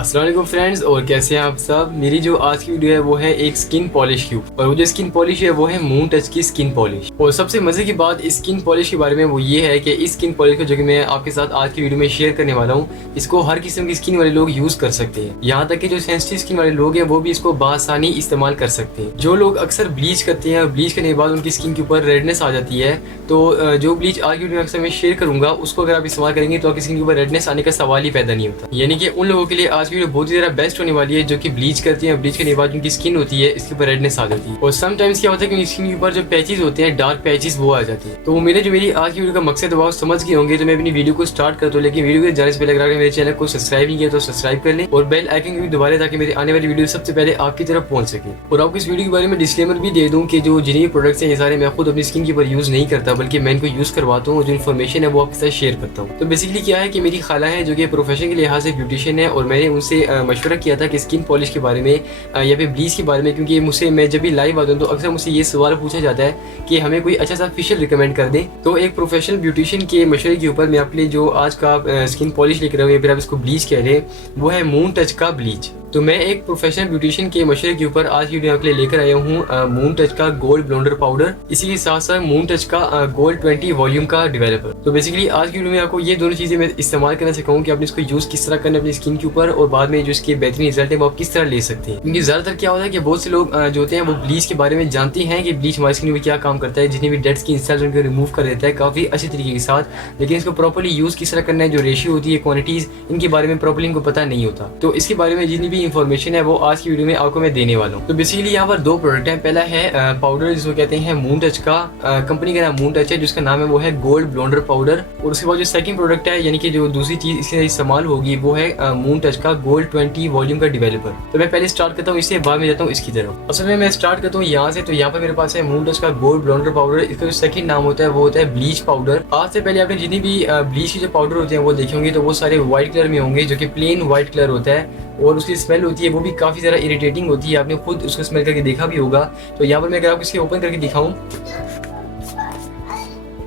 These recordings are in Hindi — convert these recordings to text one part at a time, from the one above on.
अस्सलाम वालेकुम फ्रेंड्स, और कैसे हैं आप सब। मेरी जो आज की वीडियो है वो है एक स्किन पॉलिश की, और वो जो स्किन पॉलिश है वो है मून टच की स्किन पॉलिश। और सबसे मजे की बात इस स्किन पॉलिश के बारे में वो ये है कि इस स्किन पॉलिश को जो कि मैं आपके साथ आज की वीडियो में शेयर करने वाला हूँ, इसको हर किस्म की स्किन वाले लोग यूज कर सकते हैं। यहाँ तक कि जो सेंसिटिव स्किन वाले लोग हैं वो भी इसको बआसानी इस्तेमाल कर सकते हैं। जो लोग अक्सर ब्लीच करते हैं और ब्लीच करने के बाद उनकी स्किन के ऊपर रेडनेस आ जाती है, तो जो ब्लीच आज की वीडियो में अक्सर मैं शेयर करूंगा उसको अगर आप इस्तेमाल करेंगे तो आपकी स्किन के ऊपर रेडनेस आने का सवाल ही पैदा नहीं होता। यानी कि उन लोगों के लिए आज की वीडियो बहुत ही ज़्यादा बेस्ट होने वाली है जो कि ब्लीच करती हैं। ब्लीच करने के बाद उनकी स्किन होती है इसके ऊपर रेडनेस आ जाती है, और समटाइम्स क्या होता है कि स्किन के ऊपर जो पैचेस होते हैं, डार्क पैचेस, वो आ जाती है। तो मेरी आज की वीडियो का मकसद वो समझ गए होंगे, तो मैं अपनी वीडियो को स्टार्ट करता हूँ। लेकिन वीडियो को जाने से पहले अगर मेरे चैनल को सब्सक्राइब नहीं किया तो सब्सक्राइब कर लें और बेल आइकन को भी दबा लें ताकि मेरी आने वाली वीडियो सबसे पहले आपकी तरफ पहुंच सके। और आपको इस वीडियो के बारे में डिस्क्लेमर भी दे दूं कि जो जितने भी प्रोडक्ट्स हैं ये सारे मैं खुद अपनी स्किन के ऊपर यूज़ नहीं करता, बल्कि मैं इनको यूज़ करवाता हूँ और जो इन्फॉर्मेशन है वो आपके साथ शेयर करता हूँ। तो बेसिकली क्या है कि मेरी खाला है जो कि प्रोफेशन के लिहाज से ब्यूटिशियन है, और मैंने उनसे मशवरा किया था कि स्किन पॉलिश के बारे में या फिर ब्लीच के बारे में, क्योंकि मुझसे मैं जब भी लाइव आता हूँ तो अक्सर मुझसे ये सवाल पूछा जाता है कि हमें कोई अच्छा सा फेशियल रिकमेंड कर दें। तो एक प्रोफेशनल ब्यूटिशियन के मशवरे के ऊपर मैं आपके लिए जो आज का स्किन पॉलिश लेकर आया हूँ, या फिर आप इसको ब्लीच कह रहे हैं, वो है मून टच का ब्लीच। तो मैं एक प्रोफेशनल ब्यूटिशियन के मशवरे के ऊपर आज की वीडियो आपके लिए लेकर आया हूँ मून टच का गोल्ड ब्लोंडर पाउडर, इसी के साथ साथ मून टच का गोल्ड 20 वॉल्यूम का डेवलपर। तो बेसिकली आज की वीडियो में आपको ये दोनों चीजें मैं इस्तेमाल करना सिखाऊं कि आपने इसको यूज किस तरह करना अपनी स्किन के ऊपर, और बाद में जो इसके बेहतरीन रिजल्ट है वो आप किस तरह ले सकते हैं। क्योंकि ज्यादातर क्या होता है कि बहुत से लोग जो होते हैं वो ब्लीच के बारे में जानते हैं कि ब्लीच हमारी स्किन में क्या काम करता है, जितने भी डेड स्किन सेल्स उनको रिमूव कर देता है काफी अच्छे तरीके के साथ, लेकिन इसको प्रॉपर्ली यूज किस तरह करना है, जो रेशियो होती है, क्वांटिटीज, इनके बारे में प्रॉपर्ली इनको पता नहीं होता। तो इसके बारे में जितनी भी इंफॉर्मेशन है वो आज की वीडियो में आपको मैं देने वाला हूँ। तो बेसिकली यहाँ पर दो प्रोडक्ट हैं। पहला है पाउडर जिसको कहते हैं मून टच का, कंपनी का नाम मून टच है, जिसका नाम है वो है गोल्ड ब्लोंडर पाउडर। और उसके बाद जो सेकंड प्रोडक्ट है, यानी कि जो दूसरी चीज इसके इस्तेमाल होगी, वो है मून टच का गोल्ड 20 वॉल्यूम का डेवलपर। तो मैं पहले स्टार्ट करता हूँ इससे, बाद में जाता हूँ इसकी तरफ। असल में मैं स्टार्ट करता हूँ यहाँ से। तो यहाँ पर मेरे पास है मून टच का गोल्ड ब्लोंडर पाउडर। इसका जो सेकंड नाम होता है वो होता है ब्लीच पाउडर। आज से पहले आपने जितनी भी ब्लीच के जो पाउडर होते हैं वो देखे होंगे, तो वो सारे व्हाइट कलर में होंगे, जो कि प्लेन व्हाइट कलर होता है, और उसकी स्मेल होती है वो भी काफ़ी ज़्यादा इरिटेटिंग होती है। आपने खुद उसको स्मेल करके देखा भी होगा। तो यहाँ पर मैं अगर आपको इसके ओपन करके दिखाऊं,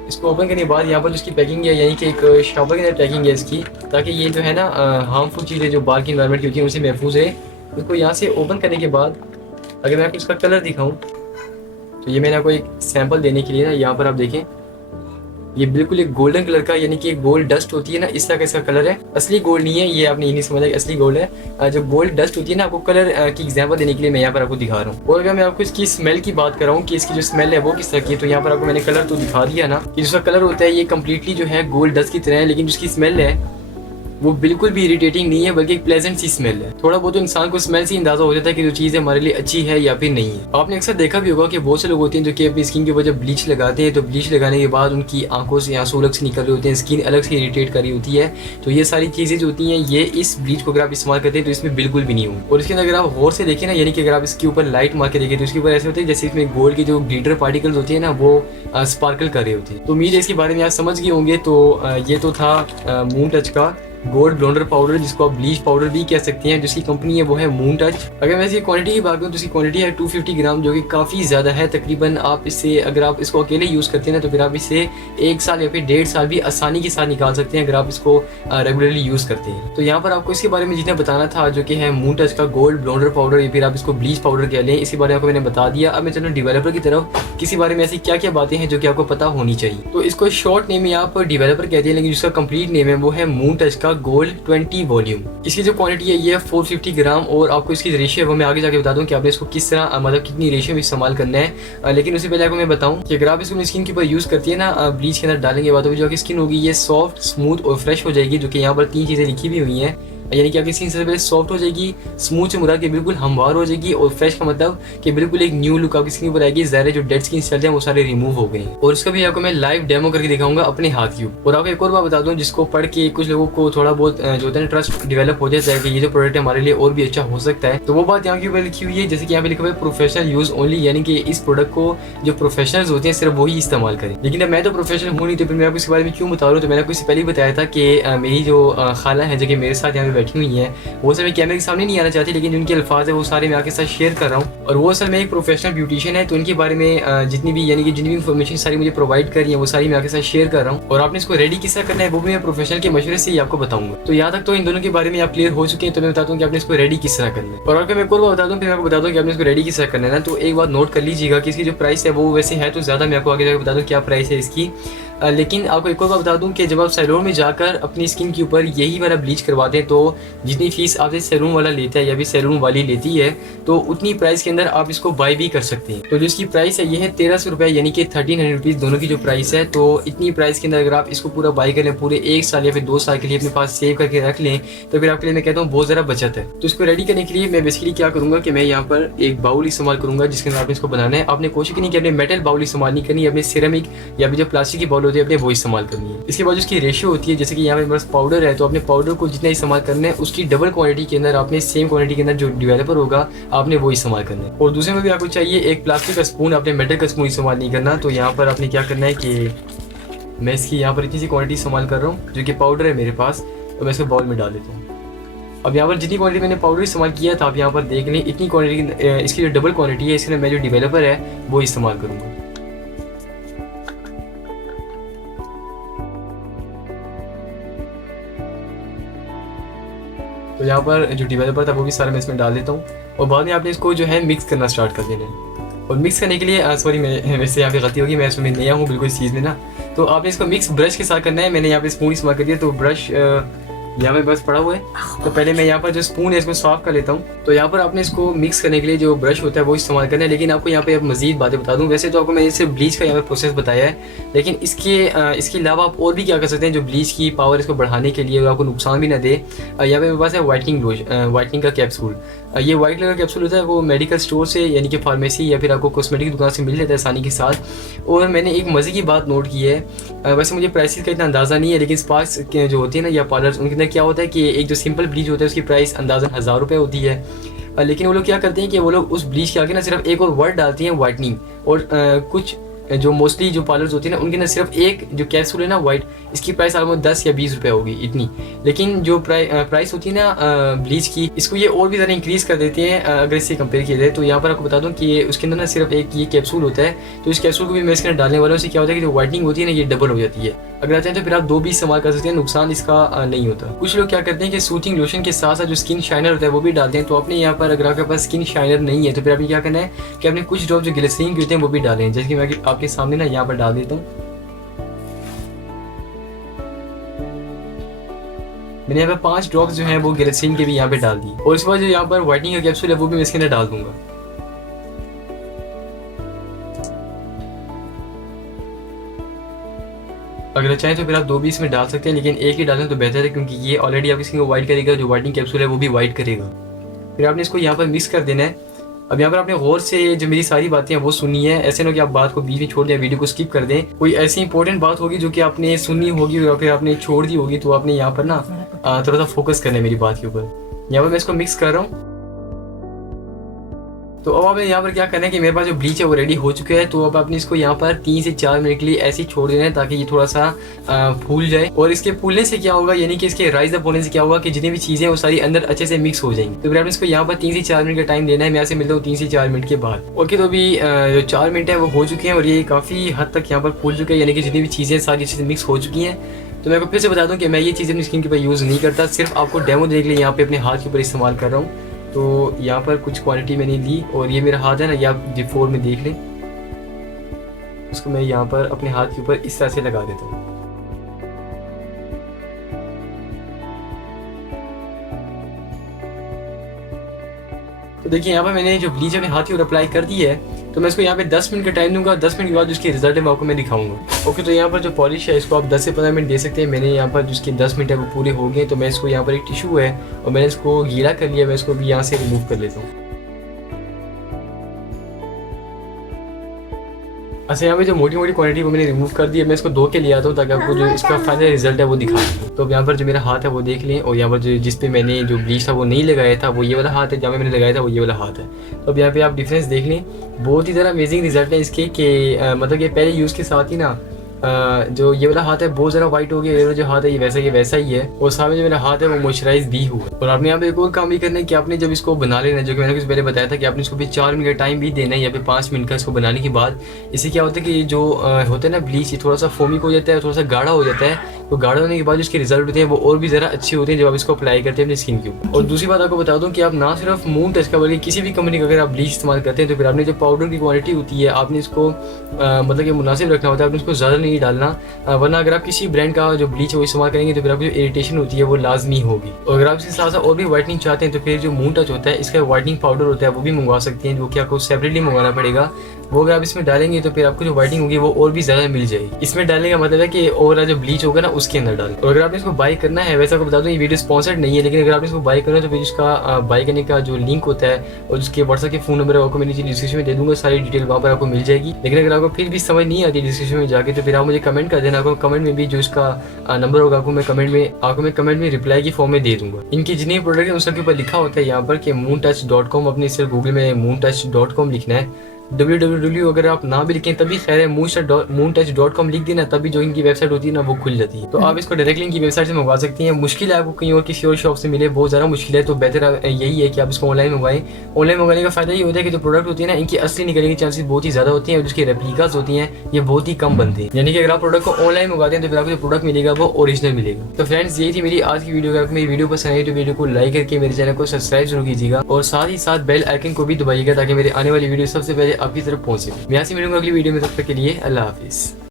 इसको ओपन करने के बाद यहाँ पर जो इसकी पैकिंग है, यानी कि एक शॉपर के अंदर पैकिंग है इसकी, ताकि ये जो है ना हार्मफुल चीज़ें जो बाहर की इन्वायरमेंट की होती है उनसे महफूज है। उसको यहाँ से ओपन करने के बाद अगर मैं आपको इसका कलर दिखाऊँ, तो ये मैंने आपको एक सैम्पल देने के लिए ना, यहाँ पर आप देखें, ये बिल्कुल एक गोल्डन कलर का, यानी कि एक गोल्ड डस्ट होती है ना, इस तरह का इसका कलर है। असली गोल्ड नहीं है ये, आपने ये नहीं समझा कि असली गोल्ड है। जो गोल्ड डस्ट होती है ना, आपको कलर की एग्जांपल देने के लिए मैं यहाँ पर आपको दिखा रहा हूँ। और अगर मैं आपको इसकी स्मेल की बात कर रहा हूँ कि इसकी जो स्मेल है वो किस तरह की है, तो यहाँ पर आपको मैंने कलर तो दिखा दिया ना कि जिसका कलर होता है ये कम्प्लीटली जो है गोल्ड डस्ट की तरह है, लेकिन जिसकी स्मेल है वो बिल्कुल भी इरिटेटिंग नहीं है, बल्कि एक प्लेजेंट सी स्मेल है। थोड़ा बहुत तो इंसान को स्मेल से अंदाजा हो जाता है कि जो चीज़ हमारे लिए अच्छी है या फिर नहीं है। आपने अक्सर देखा भी होगा कि बहुत से लोग होते हैं जो कि अपनी स्किन के ऊपर जब ब्लीच लगाते हैं, तो ब्लीच लगाने के बाद उनकी आंखों से आंसू अलग से निकल रहे होते हैं, स्किन अलग से इरिटेट कर रही होती है। तो ये सारी चीज़ें जो होती हैं, ये इस ब्लीच को अगर आप इस्तेमाल करते हैं तो इसमें बिल्कुल भी नहीं होगी। और इसके अंदर अगर आप गौर से देखें ना, यानी कि अगर आप इसके ऊपर लाइट मार के देखें तो इसके ऊपर ऐसे होते हैं जैसे इसमें गोल्ड के जो ग्लिटर पार्टिकल्स होती है ना, वो स्पार्कल कर रहे होते हैं। तो उम्मीद है इसके बारे में आप समझ गए होंगे। तो ये तो था मून टच का गोल्ड ब्लोंडर पाउडर, जिसको आप ब्लीच पाउडर भी कह सकते हैं, जिसकी कंपनी है वो है मून टच। अगर मैं इसकी क्वांटिटी की बात करूँ तो इसकी क्वांटिटी है 250 ग्राम, जो कि काफ़ी ज़्यादा है। तकरीबन आप इससे, अगर आप इसको अकेले यूज़ करते हैं ना, तो फिर आप इससे 1 साल या फिर 1.5 साल भी आसानी के साथ निकाल सकते हैं अगर आप इसको रेगुलरली यूज़ करते हैं। तो यहाँ पर आपको इसके बारे में जितना बताना था, जो कि है मून टच का गोल्ड ब्लोंडर पाउडर, या फिर आप इसको ब्लीच पाउडर कह लें, इसी बारे में आपको मैंने बता दिया। अब मैं चलो डेवलपर की तरफ, किसी बारे में ऐसी क्या क्या बातें हैं जो कि आपको पता होनी चाहिए। तो इसको शॉर्ट नेम यहाँ पर डेवलपर कहते हैं, लेकिन जिसका कंप्लीट नेम है वो है मून टच का गोल्ड 20 वॉल्यूम। इसकी जो क्वांटिटी है ये 450 ग्राम, और आपको इसकी रेशियो है वो मैं आगे जाके बता दूं कि आपने इसको किस तरह, मतलब कितनी रेशियो में इस्तेमाल करना है। लेकिन उससे पहले आपको मैं बताऊं कि अगर आप इसको स्किन के ऊपर यूज़ करती है ना, ब्लीच के अंदर डालने के बाद तो जो आपकी स्किन होगी ये सॉफ्ट, स्मूथ और फ्रेश हो जाएगी, जो कि यहाँ पर 3 चीज़ें लिखी भी हुई हैं। यानी कि आपकी स्किन सबसे पहले सॉफ्ट हो जाएगी, स्मूथ से मुराद के बिल्कुल हमवार हो जाएगी, और फ्रेश का मतलब कि बिल्कुल एक न्यू लुक आपकी स्किन पर आएगी। ज़ाहिर जो डेड स्किन सेल्स हैं वो सारे रिमूव हो गए। और इसका भी आपको मैं लाइव डेमो करके दिखाऊंगा अपने हाथ की। और आपको एक और बात बता दूं, जिसको पढ़ के कुछ लोगों को थोड़ा बहुत जो होता है ट्रस्ट डेवलप हो जाता है कि ये जो प्रोडक्ट है हमारे लिए और भी अच्छा हो सकता है, तो वो बात यहाँ के ऊपर लिखी हुई है। जैसे कि यहाँ पे लिखा हुआ है प्रोफेशनल यूज ओनली, यानी कि इस प्रोडक्ट को जो प्रोफेशनल्स होते हैं सिर्फ वही इस्तेमाल करें। लेकिन अब मैं तो प्रोफेशनल हूँ नहीं, तो फिर मैं आपको इसके बारे में क्यों बता रहा हूँ। तो मैंने आपको इससे पहले ही बताया था कि मेरी जो खाला है जो कि मेरे साथ यहाँ पे बैठी हुई हैं, वो सर मैं कैमरे के सामने नहीं आना चाहती, लेकिन जिनके अल्फाज है वो सारे मैं आपके साथ शेयर कर रहा हूँ। और वो सर मैं एक प्रोफेशनल ब्यूटिशियन है, तो उनके बारे में जितनी भी यानी कि जितनी भी इन्फॉर्मेशन सारी मुझे प्रोवाइड कर रही है वो सारी मैं आपके साथ शेयर कर रहा हूँ। और आपने इसको रेडी किस तरह करना है वो भी मैं प्रोफेशनल के मशवरे से ही आपको बताऊंगा। तो यहाँ तक तो इन दोनों के बारे में आप क्लियर हो चुके हैं। तो मैं बताता हूँ कि आपने इसको रेडी किस तरह करना है। और अगर मैं एक और बता दूँ, फिर मैं आपको बता दूँ कि आपने इसको रेडी किस तरह करना है ना, तो एक बात नोट कर लीजिएगा कि इसकी जो प्राइस है वो वैसे है तो ज़्यादा, मैं आपको आगे जाकर बता दूँ क्या प्राइस है इसकी। लेकिन आपको एक और बात बता दूं कि जब आप सैलून में जाकर अपनी स्किन के ऊपर यही वाला ब्लीच करवाते हैं, तो जितनी फीस आपसे सैलून वाला लेता है या भी सैलून वाली लेती है, तो उतनी प्राइस के अंदर आप इसको बाय भी कर सकते हैं। तो जो इसकी प्राइस है ये है 1300 रुपये, यानी कि 1300 रुपीज़ दोनों की जो प्राइस है। तो इतनी प्राइस के अंदर अगर आप इसको पूरा बाय करें, पूरे 1 साल या फिर 2 साल के लिए अपने पास सेव करके रख लें, तो फिर आपके लिए मैं कहता हूँ बहुत ज़्यादा बचत है। तो इसको रेडी करने के लिए मैं बेसिकली क्या करूँगा कि मैं यहाँ पर एक बाउल इस्तेमाल करूँगा जिसके अंदर आपने इसको बनाना है। आपने कोशिश नहीं कि अपने मेटल बाउल इस्तेमाल नहीं करनी, अपने सिरेमिक या फिर जो प्लास्टिक की बाउल होती है अपने वो इस्तेमाल करनी है। इसके बाद उसकी रेशियो होती है, जैसे कि यहाँ पे बस पाउडर है, तो अपने पाउडर को जितना इस्तेमाल करना है उसकी डबल क्वांटिटी के अंदर आपने सेम क्वांटिटी के अंदर जो डेवलपर होगा आपने वो इस्तेमाल करना है। और दूसरे में भी आपको चाहिए एक प्लास्टिक का स्पून, आपने मेटल का स्पून इस्तेमाल नहीं करना। तो यहाँ पर आपने क्या करना है कि मैं इसकी यहाँ पर इतनी सी क्वांटिटी इस्तेमाल कर रहा हूँ जो कि पाउडर है मेरे पास, तो मैं इसको बाउल में डाल देता हूँ। अब यहाँ पर जितनी क्वांटिटी मैंने पाउडर इस्तेमाल किया था आप यहाँ पर देख लें, इतनी क्वांटिटी इसकी जो डबल क्वांटिटी है इसके मैं जो डेवलपर है वो इस्तेमाल करूँगा। तो यहाँ पर जो डेवलपर था वो भी सारा मैं इसमें डाल देता हूँ। और बाद में आपने इसको जो है मिक्स करना स्टार्ट कर देना है। और मिक्स करने के लिए सॉरी मैं वैसे यहाँ पे गलती होगी, मैं इसमें नया हूँ बिल्कुल इस चीज़ में ना, तो आपने इसको मिक्स ब्रश के साथ करना है। मैंने यहाँ पे स्पून इस्तेमाल कर दिया, तो ब्रश यहाँ पे बस पड़ा हुआ है। तो पहले मैं यहाँ पर जो स्पून है इसको साफ कर लेता हूँ। तो यहाँ पर आपने इसको मिक्स करने के लिए जो ब्रश होता है वो इस्तेमाल करना है। लेकिन आपको यहाँ पे अब मजीद बातें बता दूँ, वैसे तो आपको मैंने सिर्फ ब्लीच का यहाँ पे प्रोसेस बताया है, लेकिन इसके अलावा आप और भी क्या कर सकते हैं जो ब्लीच की पावर इसको बढ़ाने के लिए आपको नुकसान भी ना दे। यहाँ पे मेरे पास है वाइटनिंग का कैप्सूल। ये वाइट कलर का कैप्सूल होता है, वो मेडिकल स्टोर से यानी कि फार्मेसी या फिर आपको कॉस्मेटिक दुकान से मिल जाता है आसानी के साथ। और मैंने एक मज़े की बात नोट की है, वैसे मुझे प्राइसेस का इतना अंदाज़ा नहीं है, लेकिन स्पार्क्स जो होती है ना या पार्लर्स, उनके अंदर क्या होता है कि एक जो सिंपल ब्लीच होता है उसकी प्राइस अंदाज़न 1000 रुपये होती है। लेकिन वो लोग क्या करते हैं कि वो लोग उस ब्लीच के आगे ना सिर्फ एक और वर्ड डालती हैं वाइटनिंग। और कुछ जो मोस्टली जो पार्लर्स होती है ना उनके अंदर सिर्फ एक जो कैप्सूल है ना वाइट, इसकी प्राइस ऑलमोस्ट 10 या 20 रुपये होगी इतनी। लेकिन जो प्राइस होती है ना ब्लीच की, इसको ये और भी ज़्यादा इंक्रीज़ कर देते हैं अगर इससे कंपेयर किया जाए। तो यहाँ पर आपको बता दूँ कि उसके अंदर ना सिर्फ एक ये कैप्सूल होता है, तो इस कैप्सूल को भी मैं इसके अंदर डालने वाला हूँ। उससे क्या होता है कि जो वाइटनिंग होती है ना ये डबल हो जाती है। अगर चाहें तो फिर आप 2 भी इस्तेमाल कर सकते हैं, नुकसान इसका नहीं होता। कुछ लोग क्या करते हैं कि सूथिंग लोशन के साथ साथ जो स्किन शाइनर होता है वो भी डालते हैं। तो आपने यहाँ पर अगर आपके पास स्किन शाइनर नहीं है तो फिर आपने क्या करना है कि आपने कुछ ड्रॉप जो ग्लिसरीन के होते हैं वो भी डालें, जैसे कि मैं आपके सामने ना यहाँ पर डाल देता हूँ। मैंने यहाँ पर 5 ड्रॉप्स जो हैं वो ग्लिसरीन के भी यहाँ पे डाल दी। और इसके बाद जो यहाँ पर वाइटनिंग का कैप्सूल है वो भी मैं इसके अंदर डाल दूंगा। अगर चाहें तो फिर आप 2 भी इसमें डाल सकते हैं, लेकिन एक ही डालें तो बेहतर है, क्योंकि ये ऑलरेडी आपकी स्किन को वाइट करेगा, जो वाइटनिंग कैप्सूल है वो भी वाइट करेगा। फिर आपने इसको यहाँ पर मिक्स कर देना है। अब यहाँ पर आपने गौर से जो मेरी सारी बातें हैं वो सुनी है, ऐसे ना कि आप बात को बीच में छोड़ दें, वीडियो को स्किप कर दें। कोई ऐसी इंपॉर्टेंट बात होगी जो कि आपने सुननी होगी और फिर आपने छोड़ दी होगी, तो आपने यहाँ पर ना थोड़ा सा फोकस करना है मेरी बात के ऊपर। यहाँ पर मैं इसको मिक्स कर रहा हूँ। तो अब आपने यहाँ पर क्या करना है कि मेरे पास जो ब्लीच है वो रेडी हो चुका है। तो अब आपने इसको यहाँ पर 3 से 4 मिनट के लिए ऐसे ही छोड़ देना है ताकि ये थोड़ा सा फूल जाए। और इसके फूलने से क्या होगा, यानी कि इसके राइज अप होने से क्या होगा कि जितनी भी चीज़ें वो सारी अंदर अच्छे से मिक्स हो जाएंगी। तो फिर आपने इसको यहाँ पर 3 से 4 मिनट का टाइम देना है। मैं आपसे मिलता हूँ 3 से 4 मिनट के बाद। ओके, तो अभी जो 4 मिनट है वो हो चुके हैं और ये काफ़ी हद तक यहाँ पर फूल चुके हैं, यानी कि जितनी भी चीज़ें सारी अच्छे से मिक्स हो चुकी हैं। तो मैं आपको फिर से बता दूँ कि मैं ये चीज़ें अपनी स्किन के ऊपर यूज़ नहीं करता, सिर्फ आपको डेमो देने के लिए यहाँ पे अपने हाथ के ऊपर इस्तेमाल कर रहा हूँ। तो यहाँ पर कुछ क्वांटिटी मैंने ली और ये मेरा हाथ है ना, ये आप बिफोर में देख लें, उसको मैं यहाँ पर अपने हाथ के ऊपर इस तरह से लगा देता हूँ। तो देखिए यहाँ पर मैंने जो ब्लीच अपने हाथ के ऊपर अप्लाई कर दी है। तो मैं इसको यहाँ पे 10 मिनट का टाइम दूंगा। 10 मिनट के बाद जिसकी रिजल्ट है मैं आपको दिखाऊंगा। ओके, तो यहाँ पर जो पॉलिश है इसको आप 10 से 15 मिनट दे सकते हैं। मैंने यहाँ पर जिसके 10 मिनट है वो पूरे हो गए। तो मैं इसको यहाँ पर एक टिशू है और मैंने इसको गीला कर लिया, मैं इसको भी यहाँ से रिमूव कर लेता हूँ। अच्छा, यहाँ पे जो मोटी मोटी क्वांटिटी वो मैंने रिमूव कर दी है। मैं इसको धो के ले आता हूँ ताकि आपको जो इसका फाइनल रिजल्ट है वो दिखा दूँ। तो यहाँ पर जो मेरा हाथ है वो देख लें। और यहाँ पर जो जिस पे मैंने जो ब्लीच था वो नहीं लगाया था वो ये वाला हाथ है, जहाँ पे मैंने लगाया था वो ये वाला हाथ है। तो अब यहाँ पे आप डिफरेंस देख लें। बहुत ही ज़्यादा अमेजिंग रिजल्ट है इसके कि मतलब कि पहले यूज़ के साथ ही ना जो ये वाला हाथ है बहुत ज़्यादा वाइट हो गया, ये वाला जो हाथ है ये वैसा ही है, और सामने जो मेरा हाथ है वो मॉइस्चराइज भी हुआ है। और आपने यहाँ पे एक और काम भी करना है कि आपने जब इसको बना लेना है, जो कि मैंने कुछ पहले बताया था कि आपने इसको भी 4 मिनट का टाइम भी देना है या फिर 5 मिनट का इसको बनाने के बाद। इससे क्या होता है कि जो होता है ना ब्लीच, ये थोड़ा सा फोमिक हो जाता है, थोड़ा सा गाढ़ा हो जाता है, तो गाढ़ा होने के बाद जिसके रिजल्ट होते हैं वो और भी ज़रा अच्छे होते हैं जब आप इसको अप्लाई करते हैं अपनी स्किन के ऊपर। और दूसरी बात आपको बता दूं कि आप ना सिर्फ मून टच का बल्कि किसी भी कंपनी का अगर आप ब्लीच इस्तेमाल करते हैं तो फिर आपने जो पाउडर की क्वांटिटी होती है आपने इसको मतलब कि मुनासिब रखना होता है, आपने इसको ज़्यादा नहीं डालना, वरना अगर आप किसी ब्रांड का जो ब्लीच है वो इस्तेमाल करेंगे तो फिर आपको जो इरिटेशन होती है वो लाजमी होगी। और अगर आप इसके साथ साथ और भी वाइटनिंग चाहते हैं तो फिर जो मून टच होता है इसका वाइटनिंग पाउडर होता है वो भी मंगवा सकते हैं, जो कि आपको सेपरेटली मंगवाना पड़ेगा। वो अगर आप इसमें डालेंगे तो फिर आपको जो वाइटनिंग होगी वो और भी ज़्यादा मिल जाएगी। इसमें डालने का मतलब है कि ओवरऑल जो ब्लीच होगा ना उसके अंदर डालें। और अगर आपने इसको बाई करना है, वैसे आपको बता दूं ये वीडियो स्पॉन्सर्ड नहीं है, लेकिन अगर आपने इसको बाई करना है तो फिर इसका बाई करने का जो लिंक होता है और जिसके व्हाट्सएप के फ़ोन नंबर है आपको मैं नीचे डिस्क्रिप्शन में दे दूंगा, सारी डिटेल वहाँ पर आपको मिल जाएगी। लेकिन अगर आपको फिर भी समझ नहीं आती डिस्क्रिप्शन में जाके तो फिर आप मुझे कमेंट कर देना, आपको कमेंट में भी जो इसका नंबर होगा आपको मैं कमेंट में रिप्लाई की फॉर्म में दे दूंगा। इनकी जितने प्रोडक्ट है उसके ऊपर लिखा होता है यहाँ पर कि moontouch.com, अपने सिर्फ गूगल में moontouch.com लिखना है, www अगर आप ना भी लिखें तभी खैर है, moontouch.com लिख देना, तभी जो इनकी वेबसाइट होती है ना वो खुल जाती है। तो आप इसको डायरेक्टली इनकी वेबसाइट से मंगवा सकती हैं। मुश्किल है आपको कहीं और किसी और शॉप से मिले, बहुत ज़्यादा मुश्किल है, तो बेहतर यही है कि आप इसको ऑनलाइन मंगवाएं। ऑनलाइन मंगवाने का फायदा ये होता है कि जो प्रोडक्ट होती है ना इनकी असली निकलने की चांसेस बहुत ही ज़्यादा होती हैं और जिसकी रेप्लिकास होती हैं ये बहुत ही कम बनती हैं। यानी कि अगर आप प्रोडक्ट को ऑनलाइन मंगवाते हैं तो फिर आपको जो प्रोडक्ट मिलेगा वो ओरिजिनल मिलेगा। तो फ्रेंड्स यही थी मेरी आज की वीडियो। अगर मेरी वीडियो पसंद आई तो वीडियो को लाइक करके मेरे चैनल को सब्सक्राइब जरूर कीजिएगा और साथ ही साथ बेल आइकन को भी दबाइएगा ताकि मेरे आने वाली वीडियो सबसे पहले आपकी तरफ पहुंचे। मैं यहाँ से मिलूंगा अगली वीडियो में, तब तक के लिए अल्लाह हाफिज़।